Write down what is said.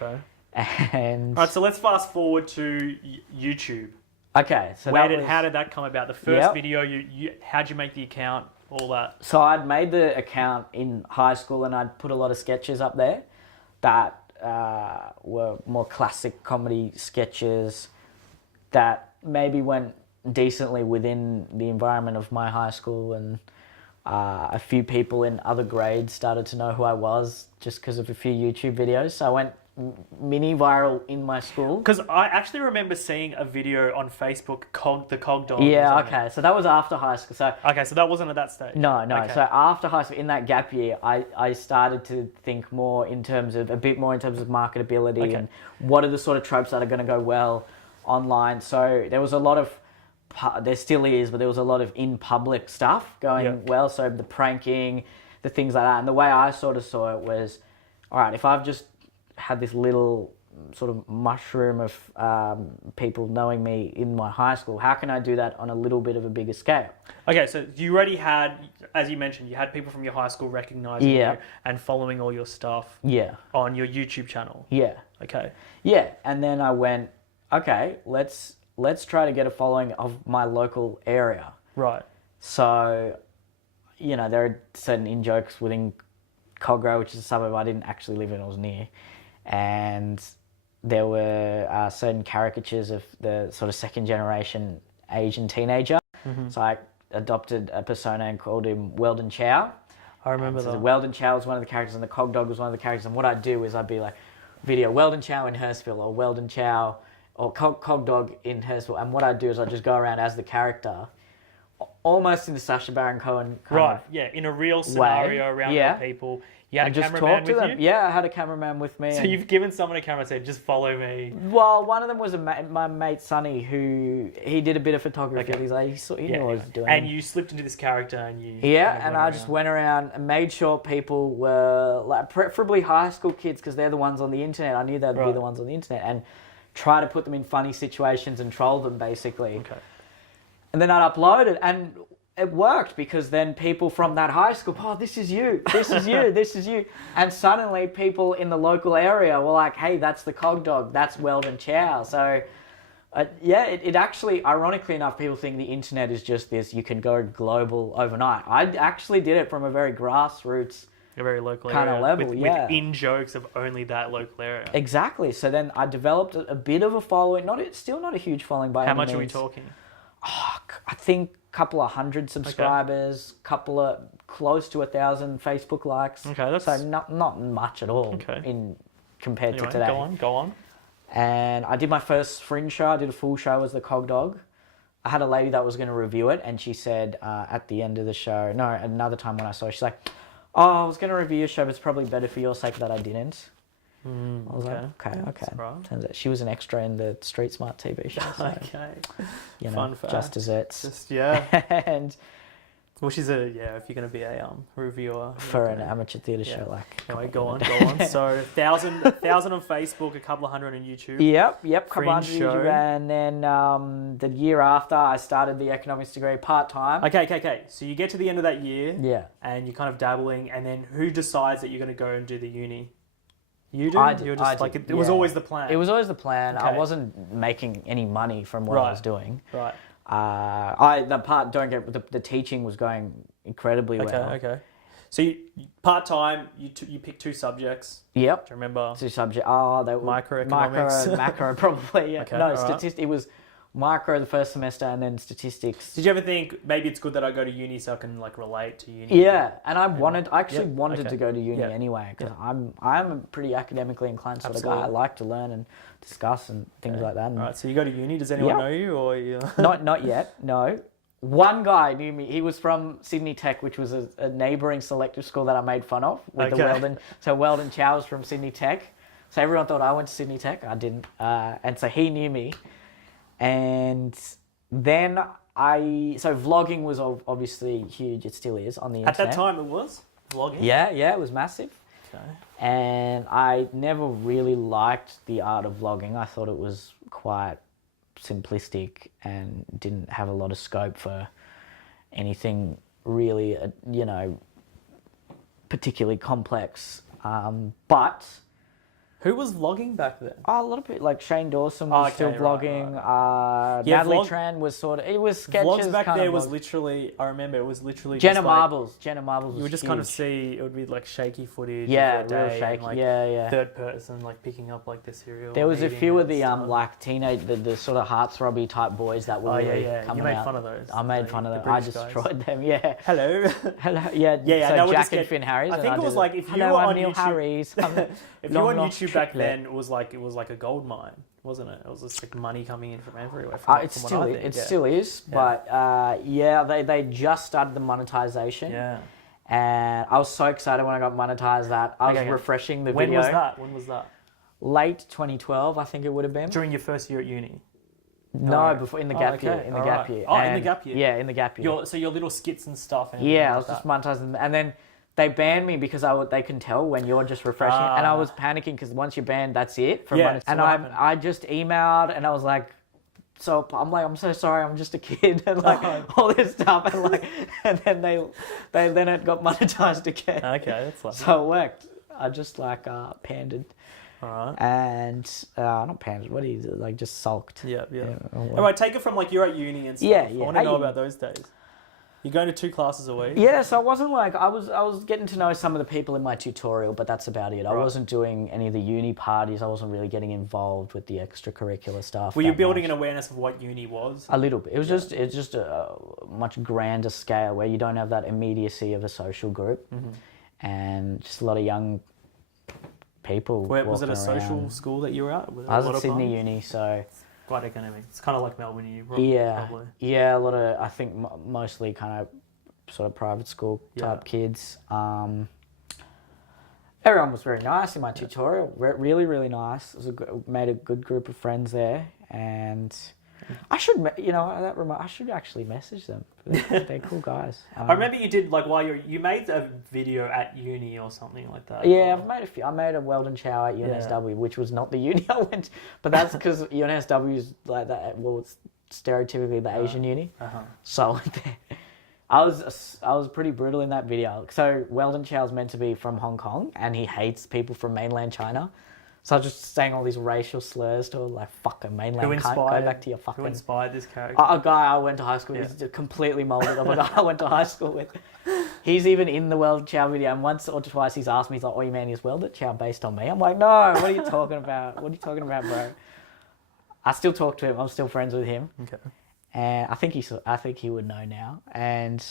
Okay. And All right, so let's fast forward to YouTube. okay, so How did that come about? The first video, how'd you make the account? All that. So I'd made the account in high school, and I'd put a lot of sketches up there that were more classic comedy sketches that maybe went decently within the environment of my high school, and a few people in other grades started to know who I was just because of a few YouTube videos. So I went mini viral in my school. Because I actually remember seeing a video on Facebook, the Cog Dog. Yeah, okay. So that was after high school. So okay, so that wasn't at that stage. No. Okay. So after high school, in that gap year, I started to think more in terms of marketability and what are the sort of tropes that are going to go well online. So there was a lot of, there still is, but there was a lot of in public stuff going well. So the pranking, the things like that. And the way I sort of saw it was, all right, if I've just had this little sort of mushroom of people knowing me in my high school, how can I do that on a little bit of a bigger scale? Okay, so you already had, as you mentioned, you had people from your high school recognizing you and following all your stuff on your YouTube channel. Yeah. Okay. Yeah, and then I went, okay, let's try to get a following of my local area. Right. So, you know, there are certain in-jokes within Cogra, which is a suburb I didn't actually live in, I was near. And there were certain caricatures of the sort of second generation Asian teenager. Mm-hmm. So I adopted a persona and called him Weldon Chow. I remember that. Weldon Chow was one of the characters and the Cog Dog was one of the characters. And what I'd do is I'd be like, video Weldon Chow in Hurstville or Weldon Chow or Cog Dog in Hurstville. And what I'd do is I'd just go around as the character, almost in the Sacha Baron Cohen kind of in a real scenario around other people. You had a cameraman with you? Yeah, I had a cameraman with me. So you've given someone a camera and said, just follow me. Well, one of them was my mate Sonny, who he did a bit of photography. Okay. He's like, he knew what I was doing. And you slipped into this character and you... Yeah, and I just went around and made sure people were, like, preferably high school kids, because they're the ones on the internet. I knew they'd be the ones on the internet. And try to put them in funny situations and troll them, basically. Okay. And then I'd upload it, and it worked, because then people from that high school, oh, this is you, this is you, this is you. And suddenly people in the local area were like, hey, that's the Cog Dog, that's Weldon Chow. So, it actually, ironically enough, people think the internet is just this, you can go global overnight. I actually did it from a very grassroots, a very local kind area, of level, with in-jokes of only that local area. Exactly. So then I developed a bit of a following, still not a huge following by any means. How much are we talking? Oh, I think couple of hundred subscribers, couple of close to 1,000 Facebook likes. Okay, that's so not much at all compared to today. Go on. And I did my first fringe show. I did a full show as the Cog Dog. I had a lady that was going to review it, and she said at the end of the show, another time when I saw her, she's like, "Oh, I was going to review your show, but it's probably better for your sake that I didn't." I was like, okay. Right. Turns out she was an extra in the Street Smart TV show. So, Fun fact. Just desserts. And well, she's if you're going to be a reviewer for an amateur theatre show, like. Anyway, go on. So 1,000 on Facebook, a couple of hundred on YouTube. Yep, couple hundred on YouTube, and then the year after, I started the economics degree part time. Okay. So you get to the end of that year, and you're kind of dabbling, and then who decides that you're going to go and do the uni? You did? I did. You're just it was always the plan. It was always the plan. Okay. I wasn't making any money from what I was doing. Right. The teaching was going incredibly well. Okay. So you, part-time, you picked two subjects. Yep. Do you remember? Two subjects. Oh, they were microeconomics. Macro probably, yeah. Okay, statistics. It was micro the first semester and then statistics. Did you ever think maybe it's good that I go to uni so I can relate to uni? Yeah, and I actually wanted to go to uni anyway, because I'm a pretty academically inclined sort of guy. I like to learn and discuss and things like that. And, all right, so you go to uni. Does anyone know you or you? Not yet. No. One guy knew me. He was from Sydney Tech, which was a neighbouring selective school that I made fun of with the Weldon. So Weldon Chow was from Sydney Tech. So everyone thought I went to Sydney Tech. I didn't. And so he knew me. And then so vlogging was obviously huge. It still is on the internet. At that time it was vlogging? Yeah, it was massive. Okay. And I never really liked the art of vlogging. I thought it was quite simplistic and didn't have a lot of scope for anything really, particularly complex. But Who was vlogging back then? Oh, a lot of people, like Shane Dawson was still vlogging. Natalie Tran was it was sketches. Vlogs back there was literally, I remember it was literally Jenna Marbles. Jenna Marbles was you would just huge. kind of see, it would be like shaky footage. Yeah, of the real day shaky. and, like, yeah. third person, like picking up like the cereal. There was a few of the like teenage, the sort of heartthrobby type boys that were really coming out. You made fun of those. I made fun of them. I destroyed them. Yeah. Hello. Hello. Yeah. So Jack and Finn Harris. I think it was like if you were on Neel Harris. If you were on YouTube back then, it was like a gold mine, wasn't it? It was just like money coming in from everywhere. It still is, but they just started the monetization. Yeah. And I was so excited when I got monetized that I was refreshing the video. When was that? Late 2012, I think it would have been. During your first year at uni? No, before in the gap year. In the gap year. Oh, in the gap year. Yeah, in the gap year. So your little skits and stuff. And I was just monetizing them, and then they banned me because they can tell when you're just refreshing, and I was panicking because once you're banned, that's it. And I just emailed, and I was like, so I'm so sorry, I'm just a kid, and all this stuff, and then it got monetized again. Okay, that's like so it worked. I just pandered. All right. And not pandered. What is it? Like just sulked. Yeah. All right, take it from like you're at uni and stuff. Yeah. I want to know about those days. You're going to 2 classes a week? Yeah, so it wasn't like I was getting to know some of the people in my tutorial, but that's about it. I wasn't doing any of the uni parties. I wasn't really getting involved with the extracurricular stuff. Were you building an awareness of what uni was? A little bit. It's just a much grander scale where you don't have that immediacy of a social group, and just a lot of young people. Was it a social school that you were at? I was at Sydney Uni, so. Quite academic. It's kind of like Melbourne Uni, probably. Yeah, a lot of, I think, mostly kind of sort of private school type kids. Everyone was very nice in my tutorial. Really, really nice. Made a good group of friends there, and I should, I should actually message them. They're cool guys. I remember you did like you made a video at uni or something like that. Yeah, I've made a few. I made a Weldon Chow at UNSW, which was not the uni I went, but that's because UNSW is like that. Well, it's stereotypically the Asian uni. So I went there. I was pretty brutal in that video. So Weldon Chow is meant to be from Hong Kong, and he hates people from mainland China. So I was just saying all these racial slurs to him, like, fucking mainland cunt, go back to your fucking... Who inspired this character? A guy I went to high school with, he's completely moulded of a guy I went to high school with. He's even in the Weldon Chow video, and once or twice he's asked me, he's like, oh, you man, is Weldon Chow based on me? I'm like, no, what are you talking about? What are you talking about, bro? I still talk to him, I'm still friends with him. Okay. And I think he would know now. And